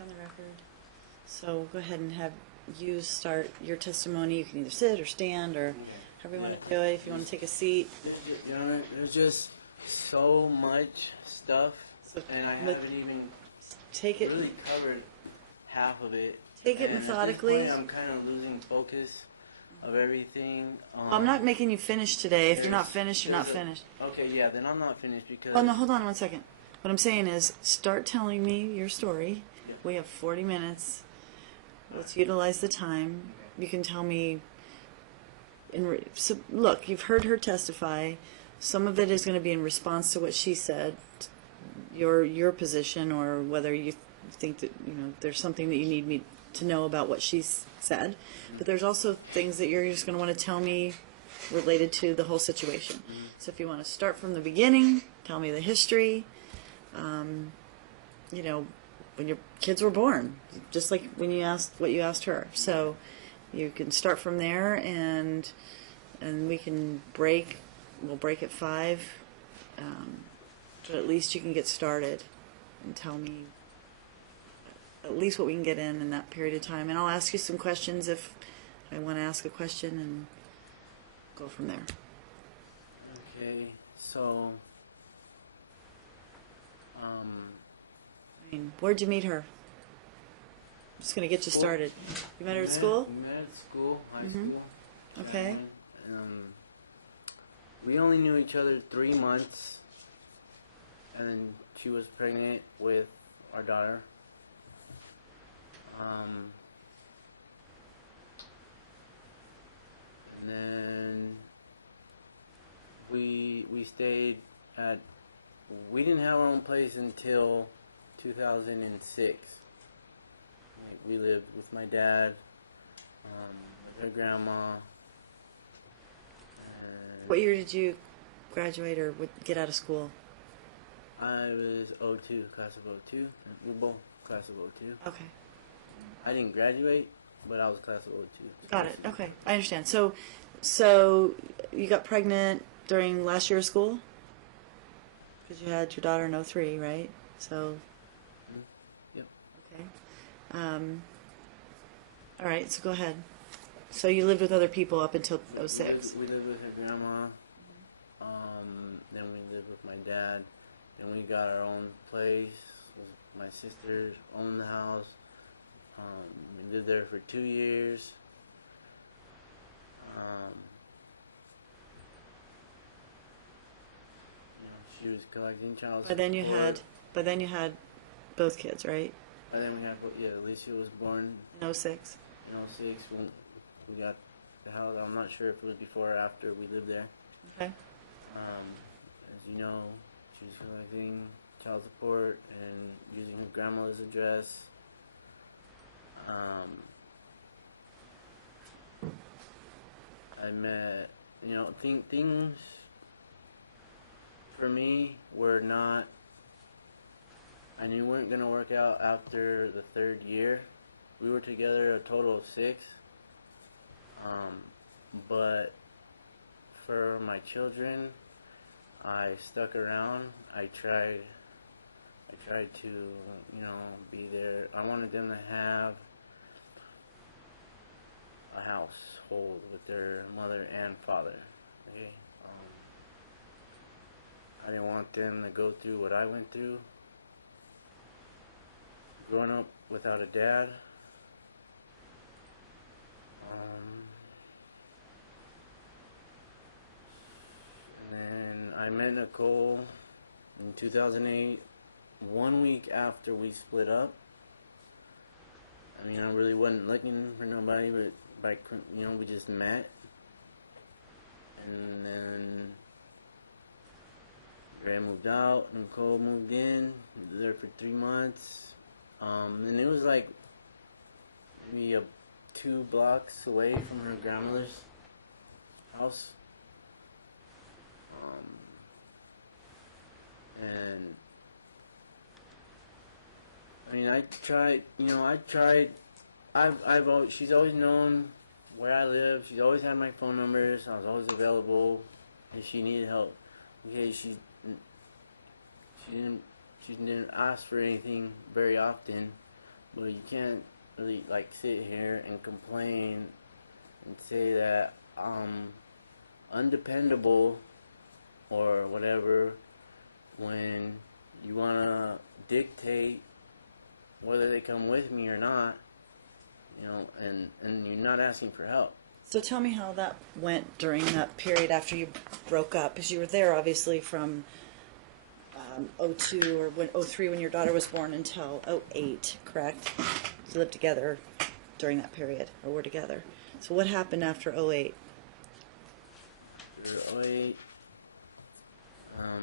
on the record. So go ahead and have you start your testimony. You can either sit or stand or however you want to do it. If you want to take a seat. There's just so much stuff, So and I but haven't even take it. really covered half of it. Take it And methodically. At this point, I'm kind of losing focus of everything. I'm not making you finish today. If you're not finished, you're not finished. Okay, yeah, then I'm not finished because. Oh no, hold on 1 second. What I'm saying is, start telling me your story. Yep. We have 40 minutes. Let's utilize the time. You can tell me. So look, you've heard her testify. Some of it is going to be in response to what she said, your position, or whether you think that there's something that you need me to know about what she's said. But there's also things that you're just going to want to tell me related to the whole situation. So if you want to start from the beginning, tell me the history. When your kids were born, just like when you asked what you asked her. So you can start from there, and we can break. We'll break at 5. So at least you can get started and tell me at least what we can get in that period of time. And I'll ask you some questions if I want to ask a question, and go from there. Okay, so. Where'd you meet her? I'm just going to get you started. You met her at school? We met at school, high school. Okay. We only knew each other 3 months, and then she was pregnant with our daughter. And then we stayed at. We didn't have our own place until 2006. We lived with my dad, with her grandma. What year did you graduate or get out of school? I was 02, class of 02. We were both class of 02. Okay. I didn't graduate, but I was class of 02. Got it. Okay. I understand. So you got pregnant during last year of school? Because you had your daughter in 03, right? So. Yep. Okay. All right. So go ahead. So you lived with other people up until 06. We lived with her grandma. Then we lived with my dad. Then we got our own place. My sisters owned the house. We lived there for 2 years. She was collecting child support. But then you had both kids, right? And then we had, Alicia was born in 06. In 06 when we got the house. I'm not sure if it was before or after we lived there. Okay. As you know, she was collecting child support and using her grandmother's address. I met, things for me were not, I knew weren't going to work out after the 3rd year. We were together a total of 6. But for my children, I stuck around. I tried to, be there. I wanted them to have a household with their mother and father. Okay? I didn't want them to go through what I went through. Growing up without a dad. And then I met Nicole in 2008, 1 week after we split up. I really wasn't looking for nobody, but we just met. And then Ray moved out, Nicole moved in, we were there for 3 months. And it was like maybe 2 blocks away from her grandmother's house. She's always known where I live. She's always had my phone numbers. I was always available if she needed help. Okay, she didn't ask for anything very often, Well, you can't really like sit here and complain and say that I'm undependable or whatever when you want to dictate whether they come with me or not, you know, and you're not asking for help. So tell me how that went during that period after you broke up, because you were there obviously from 02 or when 03 when your daughter was born until 08, correct? You lived together during that period, or were together. So what happened after 08? For 08,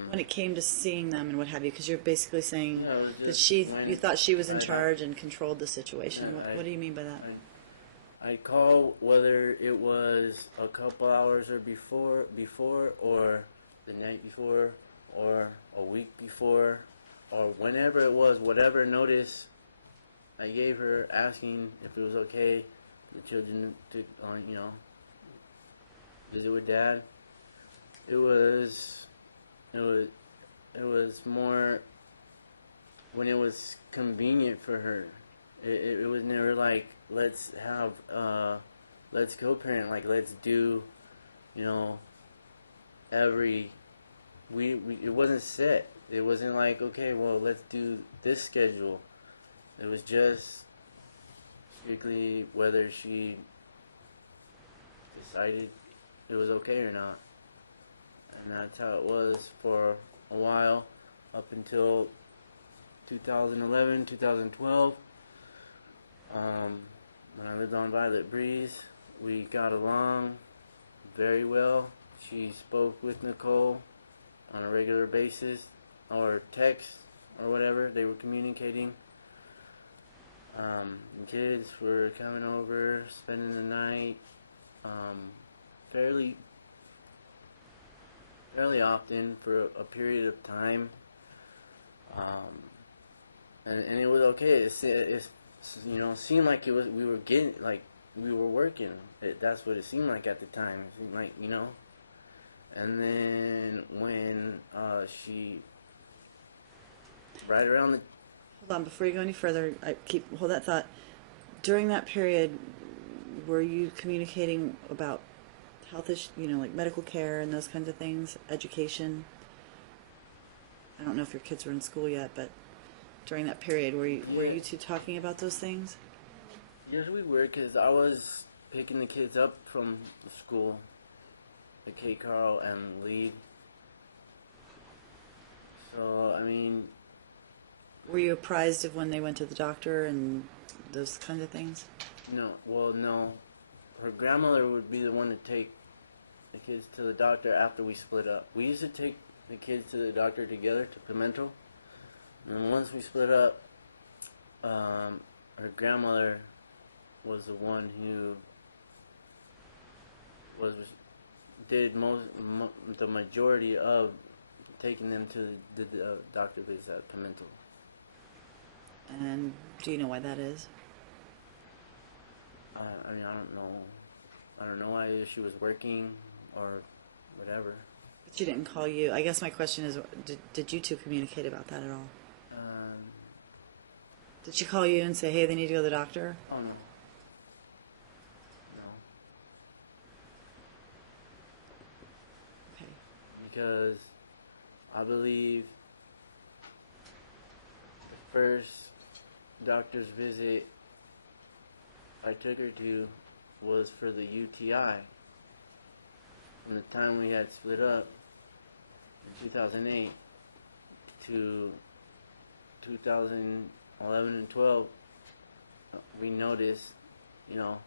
When it came to seeing them and what have you, because you're basically saying Yeah, it was that just you thought she was in I- charge and controlled the situation. Yeah, What do you mean by that? I call whether it was a couple hours or before, or the night before, or a week before, or whenever it was, whatever notice I gave her, asking if it was okay the children to, you know, visit with dad. It was more when it was convenient for her. It was never like let's co-parent, like let's do, you know, every we it wasn't set. It wasn't like, okay, well, let's do this schedule. It was just strictly whether she decided it was okay or not. And that's how it was for a while, up until 2011, 2012. When I lived on Violet Breeze, we got along very well. She spoke with Nicole on a regular basis, or text, or whatever. They were communicating. The kids were coming over, spending the night, fairly often for a period of time. And it was okay. It's you know, seemed like it was we were getting, like we were working. That's what it seemed like at the time. It seemed like, you know. And then when she, right around the, Hold on, before you go any further, hold that thought. During that period, were you communicating about health issues, you know, like medical care and those kinds of things, education? I don't know if your kids were in school yet, but during that period, were you two talking about those things? yes, we were, because I was picking the kids up from school, the K. Carl and Lee. So, I mean, Were you apprised of when they went to the doctor and those kinds of things? no, well, no. Her grandmother would be the one to take the kids to the doctor after we split up. We used to take the kids to the doctor together, to Pimentel. And once we split up, her grandmother was the one who did the majority of taking them to the doctor visits at Pimentel. And do you know why that is? I mean, I don't know. I don't know why she was working or whatever. But she didn't call you. I guess my question is, did you two communicate about that at all? Did she call you and say, hey, they need to go to the doctor? Oh, no. No. Okay. Because I believe the first doctor's visit I took her to was for the UTI. From the time we had split up in 2008 to 2011 and 12, we noticed, you know,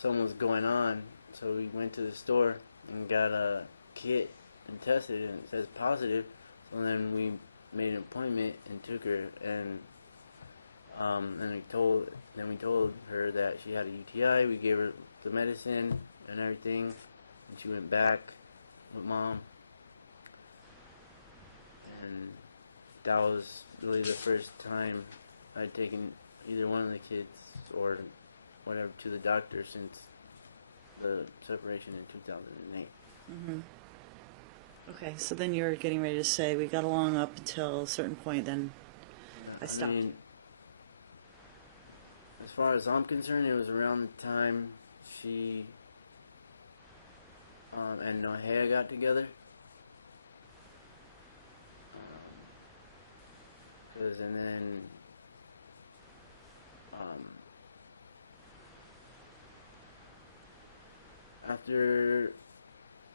something was going on. So we went to the store and got a kit and tested it, and it says positive. So then we made an appointment and took her, and then we told her that she had a UTI. We gave her the medicine and everything, and she went back with mom. And that was really the first time I'd taken either one of the kids or whatever to the doctor since the separation in 2008. Mm-hmm. Okay, so then you're getting ready to say we got along up until a certain point, then I stopped. mean, far as I'm concerned, it was around the time she and Nohea got together. 'Cause and then after,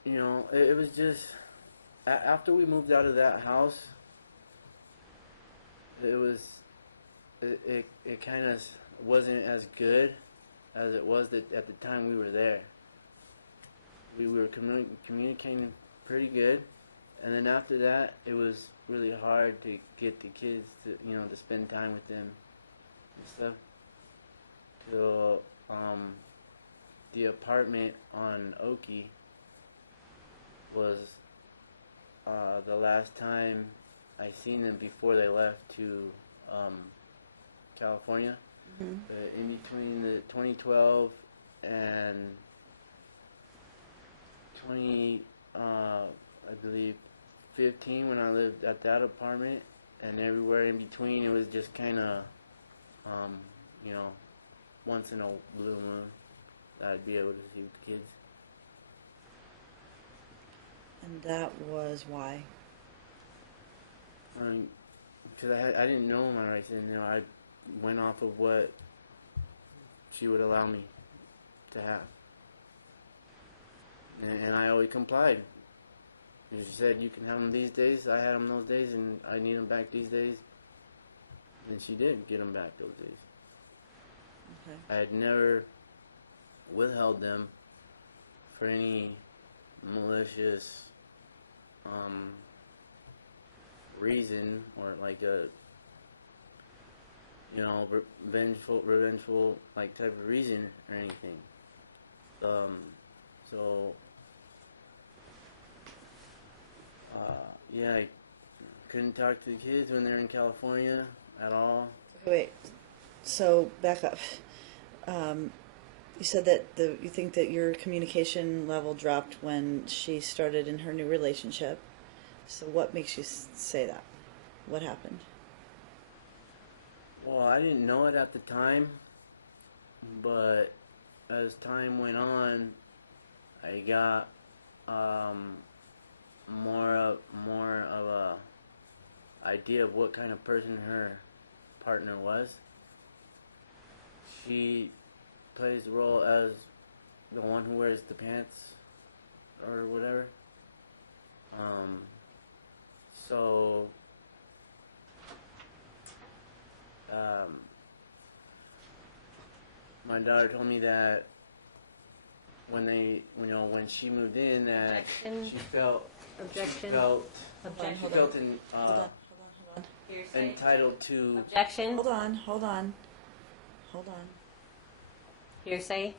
it was just after we moved out of that house, it kind of wasn't as good as it was at the time we were there. We were communicating pretty good, and then after that, it was really hard to get the kids to spend time with them and stuff. So the apartment on Oki was the last time I seen them before they left to California. Mm-hmm. In between the 2012 and 20, I believe, 15, when I lived at that apartment, and everywhere in between, it was just kind of, once in a blue moon that I'd be able to see the kids. And that was why? Because I didn't know my rights, and I went off of what she would allow me to have, and I always complied. And she said, "You can have them these days." I had them those days, and I need them back these days. And she did get them back those days. Okay. I had never withheld them for any malicious reason, or like a revengeful like type of reason or anything. So yeah, I couldn't talk to the kids when they're in California at all. Wait, so back up. You said that you think that your communication level dropped when she started in her new relationship. So what makes you say that? What happened? Well, I didn't know it at the time, but as time went on, I got more of a idea of what kind of person her partner was. She plays the role as the one who wears the pants or whatever. So my daughter told me that when she moved in, that Objection. she felt Objection. Objection. she felt Hold on. Hearsay. entitled to. Objection. Hold on. Hearsay.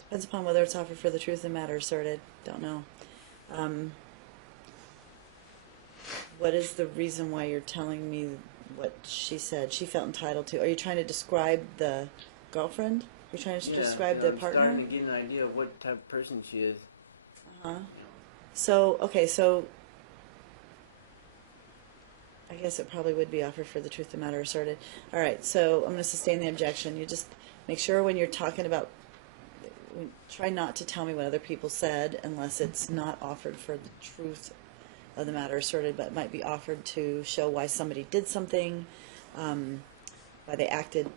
Depends upon whether it's offered for the truth of the matter asserted. Don't know. What is the reason why you're telling me what she said she felt entitled to? Are you trying to describe the girlfriend? You're trying to describe the I'm partner? starting to get an idea of what type of person she is. Uh-huh. So I guess it probably would be offered for the truth of the matter asserted. All right, so I'm going to sustain the objection. You just make sure when you're talking about, try not to tell me what other people said unless it's not offered for the truth of the matter asserted, but might be offered to show why somebody did something, why they acted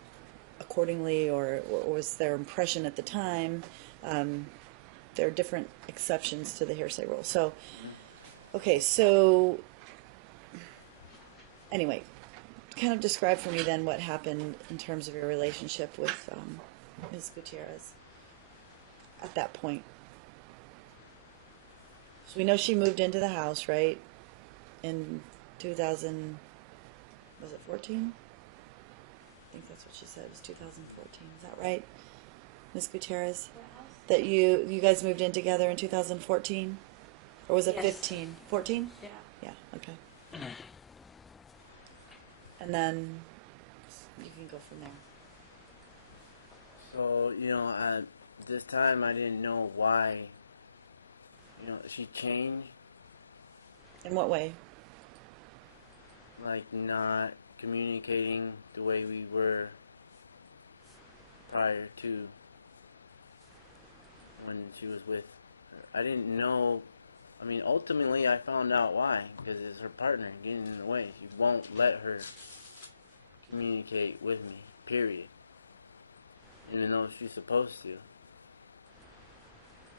accordingly, or was their impression at the time. There are different exceptions to the hearsay rule. So, okay, so anyway, kind of describe for me then what happened in terms of your relationship with Ms. Gutierrez at that point. So we know she moved into the house, right? In 2000, was it 14? I think that's what she said. It was 2014. Is that right, Ms. Gutierrez? That you guys moved in together in 2014? Or was it Yes. 15? 14? Yeah. Yeah, okay. And then you can go from there. So, at this time I didn't know why, she changed, In what way? like not communicating the way we were prior to when she was with her. I didn't know. I mean, ultimately, I found out why, because it's her partner getting in the way. She won't let her communicate with me, period. Even though she's supposed to.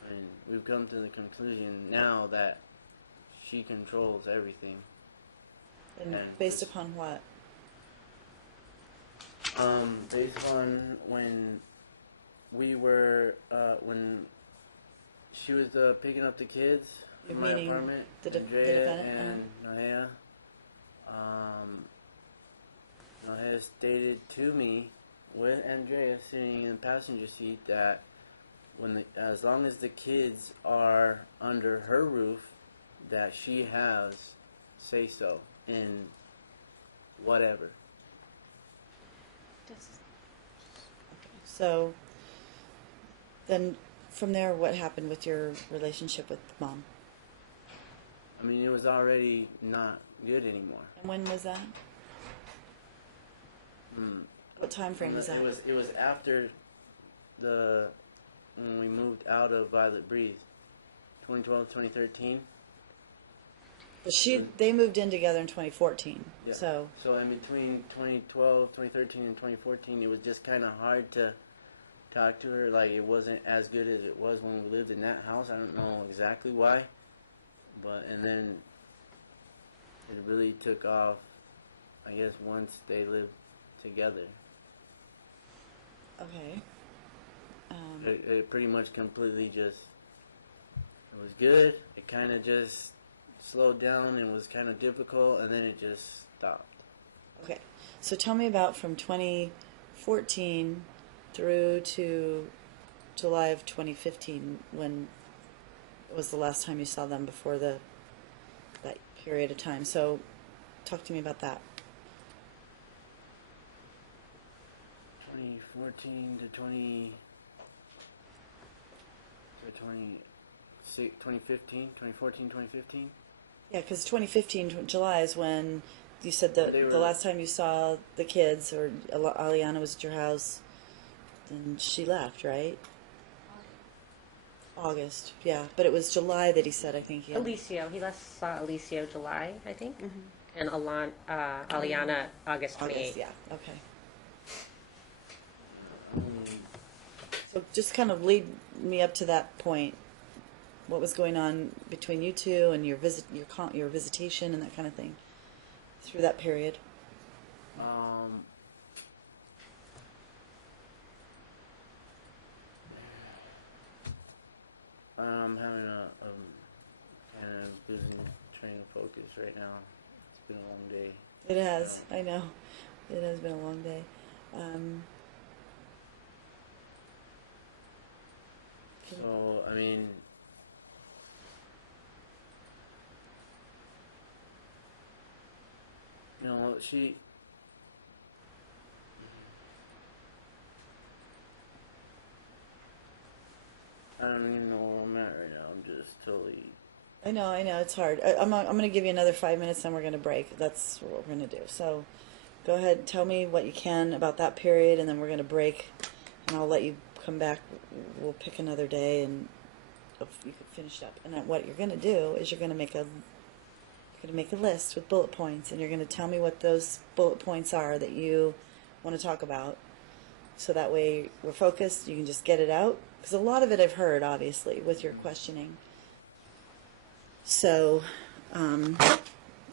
And we've come to the conclusion now that she controls everything. And based upon what? Based on when we were, when she was picking up the kids You're in my meaning apartment, the Andrea defendant? and Nahea. Nahea stated to me, with Andrea sitting in the passenger seat, that as long as the kids are under her roof, that she has say so in whatever. So then from there, what happened with your relationship with Mom? I mean, it was already not good anymore. And when was that? What time frame was that? It was after when we moved out of Violet Breeze, 2012, 2013. But they moved in together in 2014. Yeah. So in between 2012, 2013, and 2014, it was just kind of hard to talk to her. Like, it wasn't as good as it was when we lived in that house. I don't know exactly why, and then it really took off, I guess, once they lived together. okay. It pretty much completely just, it was good. It kind of just slowed down and was kind of difficult, and then it just stopped. Okay. So tell me about from 2014 through to July of 2015, when was the last time you saw them before that period of time. So talk to me about that. 2014 to 2015, 2014, 2015. Yeah, because 2015 July is when you said the last time you saw the kids, or Aliana was at your house, then she left, right? August, yeah. But it was July that he said, I think. Alicio. He last saw Alicio July, I think. Mm-hmm. And Aliana August 28th. August, yeah, okay. So just kind of lead me up to that point. What was going on between you two and your visitation and that kind of thing through that period? I'm having a kind of losing train of focus right now. It's been a long day. It has. I know. It has been a long day. So, I mean, you know, I don't even know where I'm at right now. I'm just totally... I know, it's hard. I'm going to give you another 5 minutes, then we're going to break. That's what we're going to do. So go ahead, tell me what you can about that period, and then we're going to break, and I'll let you come back. We'll pick another day, and you can finish up. And what you're going to do is you're going to make a list with bullet points, and you're going to tell me what those bullet points are that you want to talk about. So that way we're focused. You can just get it out, because a lot of it I've heard, obviously, with your questioning. So I'm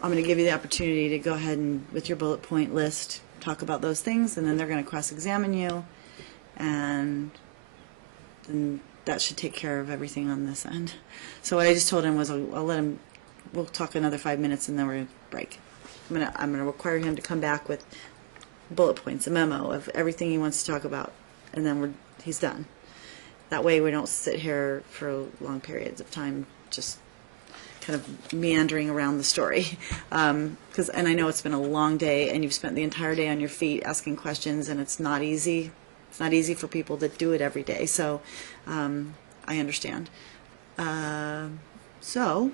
going to give you the opportunity to go ahead and, with your bullet point list, talk about those things, and then they're going to cross-examine you, and then that should take care of everything on this end. So what I just told him was I'll let him, we'll talk another 5 minutes, and then we're going to break. I'm going to require him to come back with bullet points, a memo of everything he wants to talk about, and then he's done. That way we don't sit here for long periods of time just kind of meandering around the story. And I know it's been a long day, and you've spent the entire day on your feet asking questions, and it's not easy. It's not easy for people that do it every day, so I understand. So,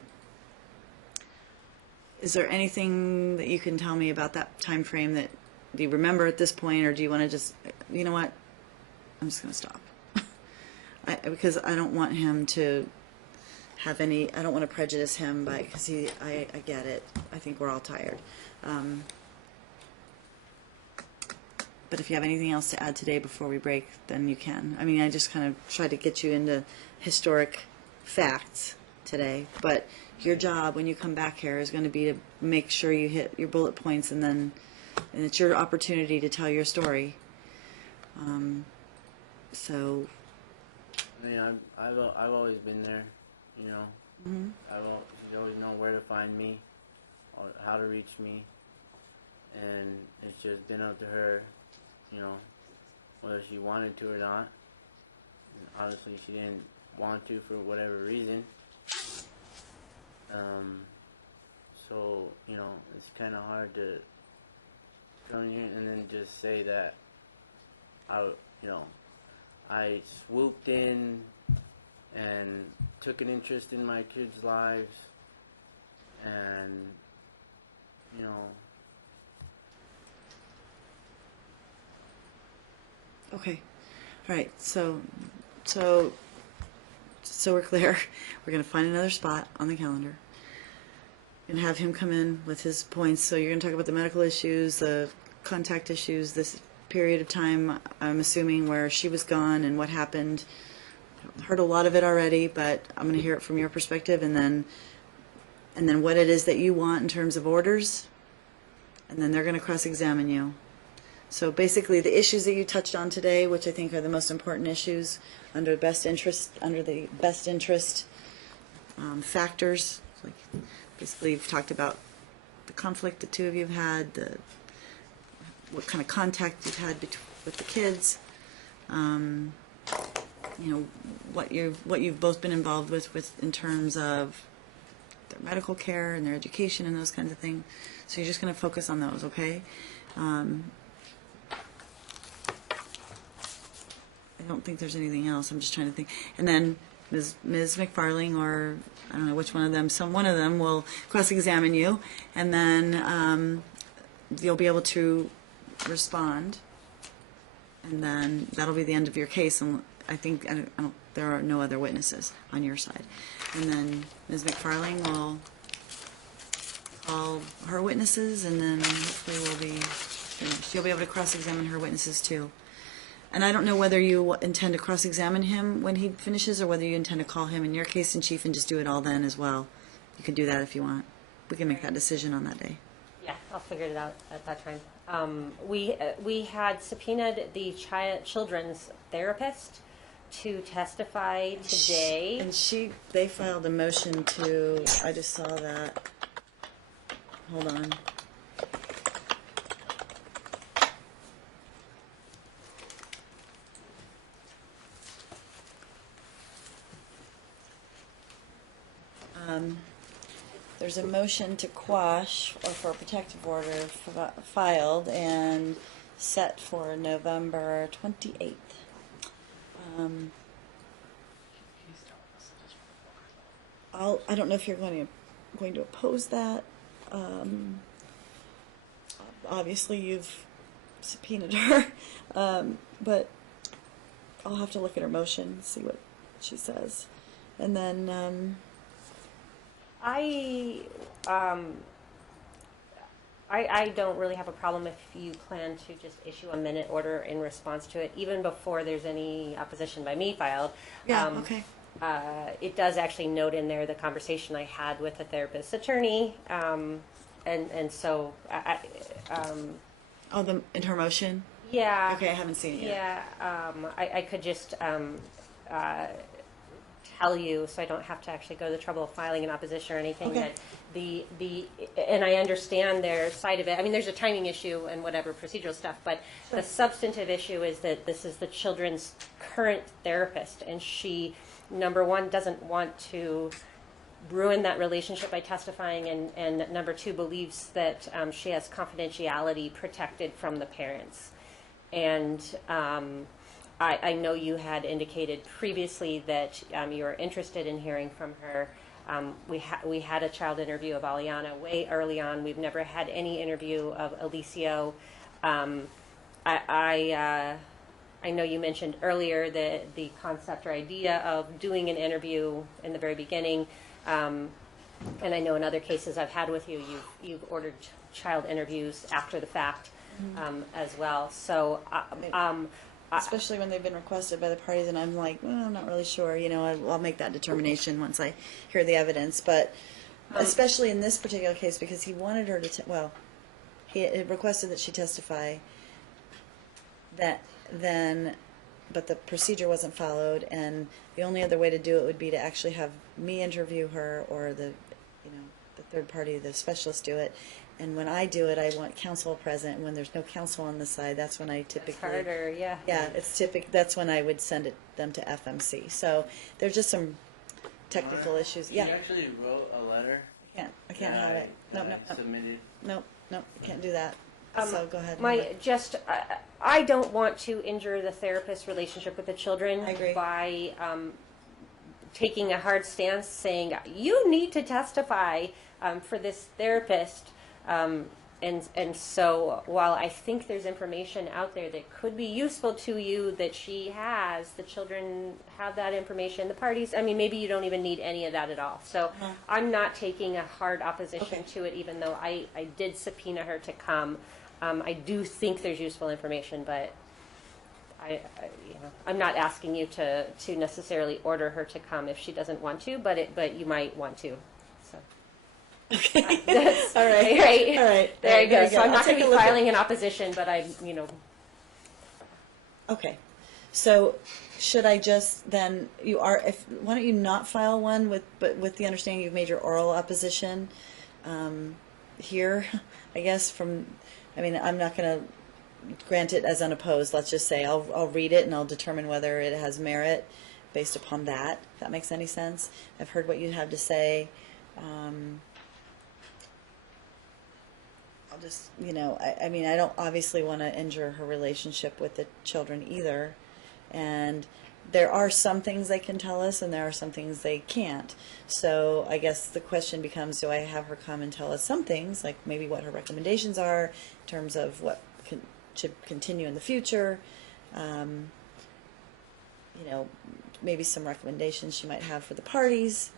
is there anything that you can tell me about that time frame that do you remember at this point, or do you want to just, you know what, I'm just going to stop. Because I don't want him to have any, I don't want to prejudice him by, because I get it. I think we're all tired. But if you have anything else to add today before we break, then you can. I mean, I just kind of tried to get you into historic facts today. But your job when you come back here is going to be to make sure you hit your bullet points, and it's your opportunity to tell your story. So. I mean, I've always been there, you know. Mm-hmm. She's always known where to find me, or how to reach me, and it's just been up to her, you know, whether she wanted to or not. And obviously, she didn't want to for whatever reason. So you know, it's kind of hard to come here and then just say that I swooped in and took an interest in my kids' lives, and you know. Okay. All right. So we're clear. We're going to find another spot on the calendar and have him come in with his points. So you're going to talk about the medical issues, the contact issues, this period of time, I'm assuming, where she was gone and what happened. I've heard a lot of it already, but I'm going to hear it from your perspective, and then what it is that you want in terms of orders, and then they're going to cross-examine you. So basically, the issues that you touched on today, which I think are the most important issues under the best interest factors. Like basically, you've talked about the conflict the two of you have had, what kind of contact you've had with the kids, you know, what you've both been involved with in terms of their medical care and their education and those kinds of things. So you're just going to focus on those, okay? I don't think there's anything else. I'm just trying to think. And then Ms. McFarling, or I don't know which one of them, one of them will cross-examine you, and then you'll be able to respond, and then that'll be the end of your case. And I think there are no other witnesses on your side. And then Ms. McFarling will call her witnesses, and then hopefully we'll be finished. You'll be able to cross-examine her witnesses too. And I don't know whether you intend to cross-examine him when he finishes, or whether you intend to call him in your case in chief and just do it all then as well. You can do that if you want. We can make that decision on that day. Yeah, I'll figure it out at that time. We had subpoenaed the children's therapist to testify today. And they filed a motion to, I just saw that. Hold on. There's a motion to quash or for a protective order filed and set for November 28th. I don't know if you're going to oppose that. Obviously, you've subpoenaed her, but I'll have to look at her motion, see what she says, and then. I don't really have a problem if you plan to just issue a minute order in response to it, even before there's any opposition by me filed. Yeah, okay. It does actually note in there the conversation I had with the therapist's attorney, and so in her motion? Yeah. Okay, I haven't seen it yet. Yeah, I could just tell you, so I don't have to actually go to the trouble of filing an opposition or anything. Okay. That and I understand their side of it. I mean, there's a timing issue and whatever procedural stuff, but the substantive issue is that this is the children's current therapist, and she, number one, doesn't want to ruin that relationship by testifying, and number two, believes that she has confidentiality protected from the parents. And I know you had indicated previously that you were interested in hearing from her. We had a child interview of Aliana way early on. We've never had any interview of Alicio. I I know you mentioned earlier the concept or idea of doing an interview in the very beginning. And I know in other cases I've had with you, you've ordered child interviews after the fact as well. So, especially when they've been requested by the parties, and I'm like, well, I'm not really sure. I'll make that determination once I hear the evidence. But especially in this particular case, because he wanted her to, he had requested that she testify. But the procedure wasn't followed, and the only other way to do it would be to actually have me interview her, or the third party, the specialist, do it. And when I do it, I want counsel present. And when there's no counsel on the side, that's when I typically. It's harder, yeah. Yeah, that's when I would send them to FMC. So there's just some technical issues. Yeah. She actually wrote a letter. I can't have it. Nope. Submitted. Nope. I can't do that. So go ahead. I don't want to injure the therapist relationship with the children. I agree. By taking a hard stance, saying you need to testify for this therapist. And so while I think there's information out there that could be useful to you that she has, the children have that information, the parties, maybe you don't even need any of that at all. So I'm not taking a hard opposition to it, even though I did subpoena her to come. I do think there's useful information, but I'm not asking you to necessarily order her to come if she doesn't want to, but you might want to. So. Okay. All right. All right. There you go. So I'm not going to be filing an opposition, but Okay. So should I just then why don't you not file one with the understanding you've made your oral opposition here? I guess I'm not going to grant it as unopposed. Let's just say I'll read it and I'll determine whether it has merit based upon that. If that makes any sense. I've heard what you have to say. I'll just, I don't obviously want to injure her relationship with the children either. And there are some things they can tell us and there are some things they can't. So I guess the question becomes, do I have her come and tell us some things, like maybe what her recommendations are in terms of what should continue in the future, maybe some recommendations she might have for the parties.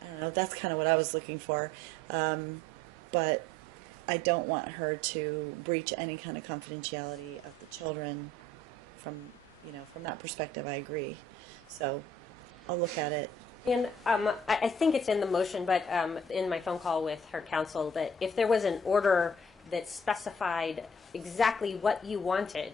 I don't know, that's kind of what I was looking for. But I don't want her to breach any kind of confidentiality of the children from that perspective. I agree. So I'll look at it. And I think it's in the motion, but in my phone call with her counsel, that if there was an order that specified exactly what you wanted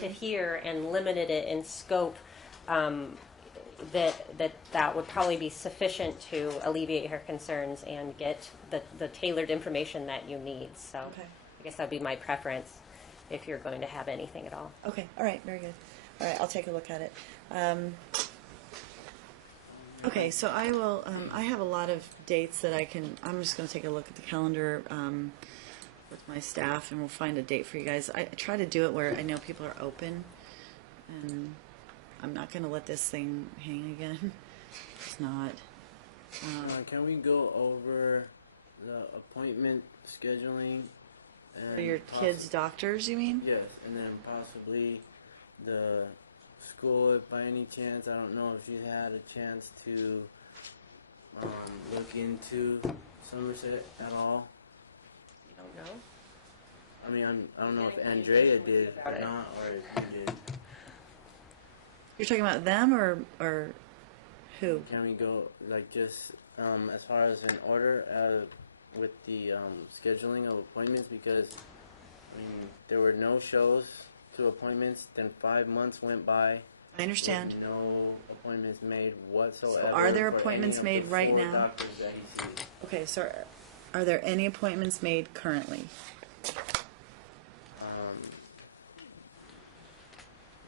to hear and limited it in scope, that would probably be sufficient to alleviate her concerns and get the tailored information that you need. So I guess that would be my preference if you're going to have anything at all. Okay. All right. Very good. All right. I'll take a look at it. Okay. So I will. I have a lot of dates that I'm just going to take a look at the calendar with my staff, and we'll find a date for you guys. I try to do it where I know people are open, and I'm not going to let this thing hang again. It's not. Can we go over the appointment scheduling? And For your kids' doctors, you mean? Yes, and then possibly the school, if by any chance. I don't know if you had a chance to look into Somerset at all. You don't know? I don't know if Andrea did or not, or if you did. You're talking about them or who? Can we go just as far as an order with the scheduling of appointments, because there were no shows to appointments. Then 5 months went by. I understand. No appointments made whatsoever. So are there appointments made right now? Okay, so are there any appointments made currently?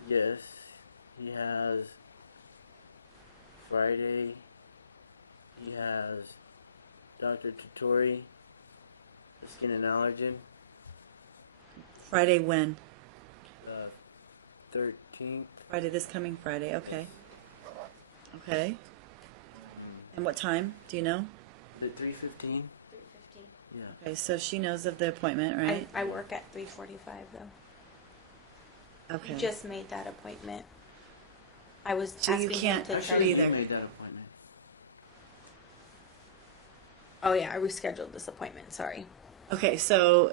Yes, he has Friday. He has Dr. Tutori, skin and allergen. Friday when? The 13th. Friday, this coming Friday, okay. Okay. And what time? Do you know? The 3:15. 3:15. Yeah. Okay, so she knows of the appointment, right? I work at 3:45 though. Okay. He just made that appointment. I was So you asking him can't to try actually to. either. You made that appointment. Oh yeah, I rescheduled this appointment. Sorry. Okay, so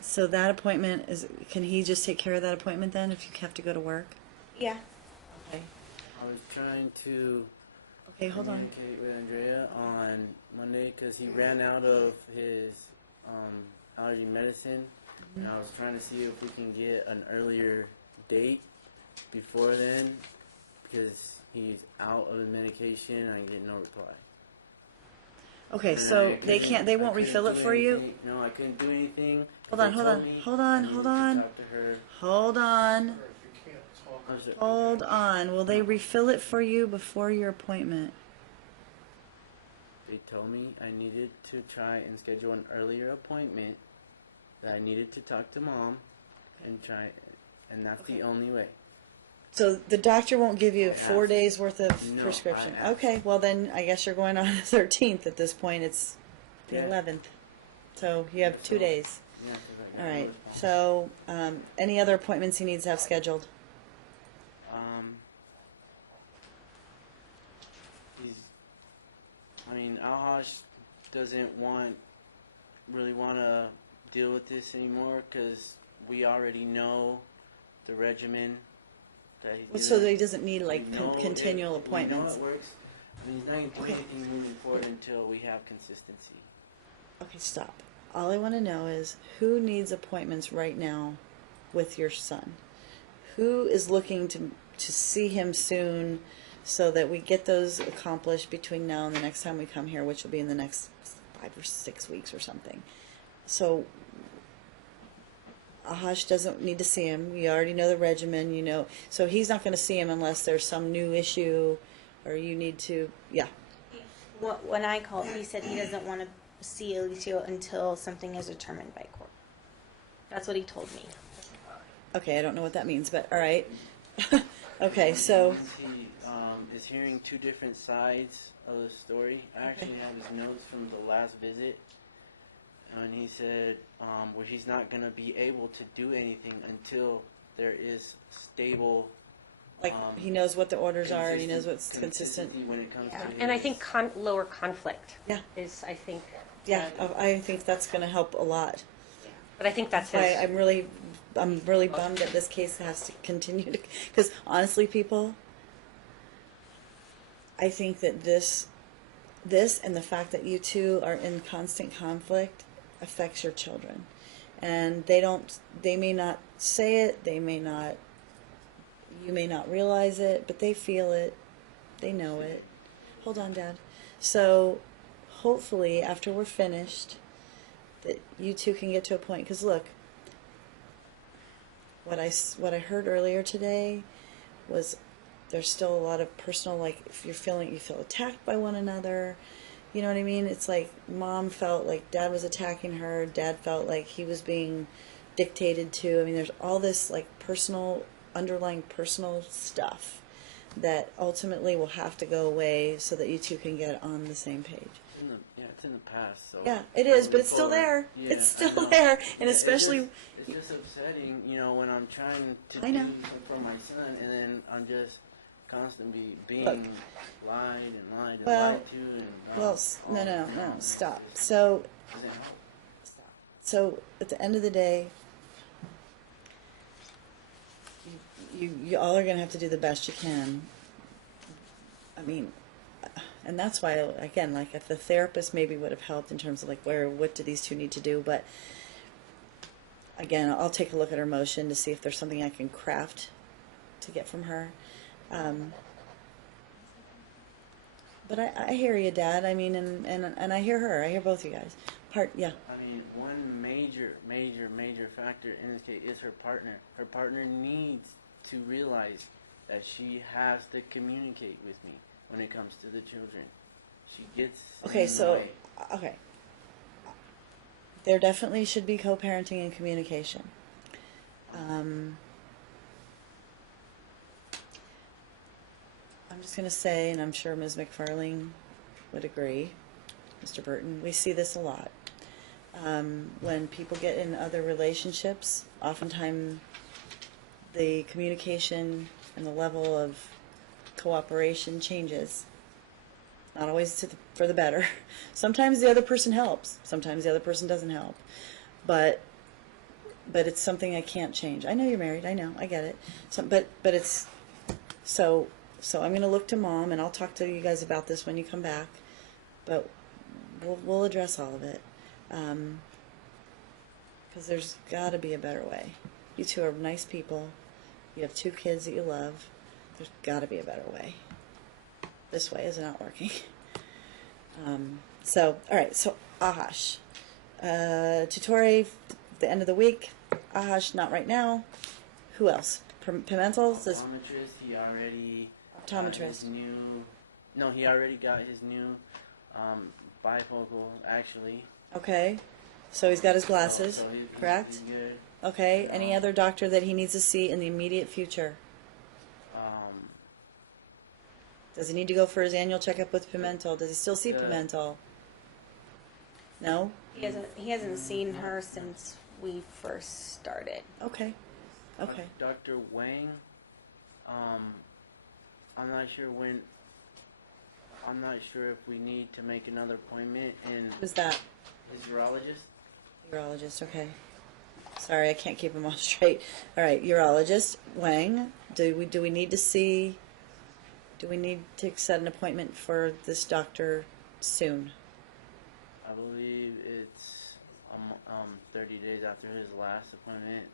so that appointment is. Can he just take care of that appointment then if you have to go to work? Yeah. Okay. I was trying to Okay, hold on. communicate with Andrea on Monday because he ran out of his allergy medicine. And I was trying to see if we can get an earlier date before then because he's out of the medication and I get no reply. Okay, And so I they couldn't- can't. They I won't couldn't refill it do for you. anything. No, I couldn't do anything. Hold on, They hold told on, me hold I on, needed hold to on. talk to her. Hold on. I was like, Hold on. Will they refill it for you before your appointment? They told me I needed to try and schedule an earlier appointment. That I needed to talk to mom and try, and that's Okay. the only way. So the doctor won't give you I 4 asked. days worth of No, prescription. I asked. Okay, well then I guess you're going on the 13th at this point. It's the Yeah. 11th. So you have 2 days. Yeah, 'cause I got All no right. response. So any other appointments he needs to have scheduled? He's. I mean, Alhash doesn't really want to deal with this anymore because we already know the regimen that he's So doing. that he doesn't need like We know continual it- appointments. We know it works. I mean, he's not going to do Okay. anything moving forward until we have consistency. Okay, stop. All I want to know is who needs appointments right now with your son? Who is looking to see him soon so that we get those accomplished between now and the next time we come here, which will be in the next 5 or 6 weeks or something. So Ahash doesn't need to see him. You already know the regimen, you know. So he's not going to see him unless there's some new issue or you need to, yeah. When I called, he said he doesn't want to see Alicia until something is determined by court. That's what he told me. Okay, I don't know what that means, but all right. Okay, so He is hearing two different sides of the story. I actually have his notes from the last visit, and he said where he's not going to be able to do anything until there is stable. like he knows what the orders are and he knows what's consistent. consistency when it comes Yeah. to And I his- think lower conflict Yeah. is, I think. Yeah, I think that's going to help a lot. But I think that's his. I'm really bummed that this case has to continue to, because honestly, people, I think that this and the fact that you two are in constant conflict affects your children, and they may not say it, you may not realize it, but they feel it, they know it. Hold on, Dad. So hopefully after we're finished, that you two can get to a point, because look, what I heard earlier today was there's still a lot of personal, like if you feel attacked by one another, you know what I mean? It's like mom felt like dad was attacking her, dad felt like he was being dictated to. I mean, there's all this like underlying personal stuff that ultimately will have to go away so that you two can get on the same page. It's in the past. So Yeah, it is, but it's still there. Yeah, It's I still know. there, and Yeah, especially. it's just upsetting, when I'm trying to I do know. something for my son, and then I'm just constantly being Look. lied and lied and Well, lied to, and Well, no, stop. So, doesn't help. so at the end of the day, you all are going to have to do the best you can. I mean, and that's why, again, like if the therapist maybe would have helped in terms of like what do these two need to do, but again, I'll take a look at her motion to see if there's something I can craft to get from her. But I hear you, Dad. I mean, and I hear her. I hear both you guys. Yeah. I mean, one major factor in this case is her partner. Her partner needs to realize that she has to communicate with me when it comes to the children. She gets Okay, so annoyed. okay. There definitely should be co-parenting and communication. I'm just going to say, and I'm sure Ms. McFarling would agree, Mr. Burton, we see this a lot. When people get in other relationships, oftentimes the communication and the level of cooperation changes. Not always for the better. Sometimes the other person helps. Sometimes the other person doesn't help. But it's something I can't change. I know you're married. I know. I get it. But it's so I'm going to look to Mom, and I'll talk to you guys about this when you come back. But we'll address all of it. Because there's got to be a better way. You two are nice people. You have 2 kids that you love. There's got to be a better way. This way is not working. All right, so Ahash. Tutore, the end of the week. Ahash, not right now. Who else? Pimentel? Optometrist, he already Optometrist. He already got his new bifocal, actually. Okay, so he's got his glasses, So correct? He's good. Okay, any other doctor that he needs to see in the immediate future? Does he need to go for his annual checkup with Pimentel? Does he still see Pimentel? No? He hasn't seen her since we first started. Okay. Okay. Dr. Wang, I'm not sure when. I'm not sure if we need to make another appointment in Who's that? his urologist. Urologist, okay. Sorry, I can't keep them all straight. All right, urologist, Wang. Do we need to set an appointment for this doctor soon? I believe it's 30 days after his last appointment.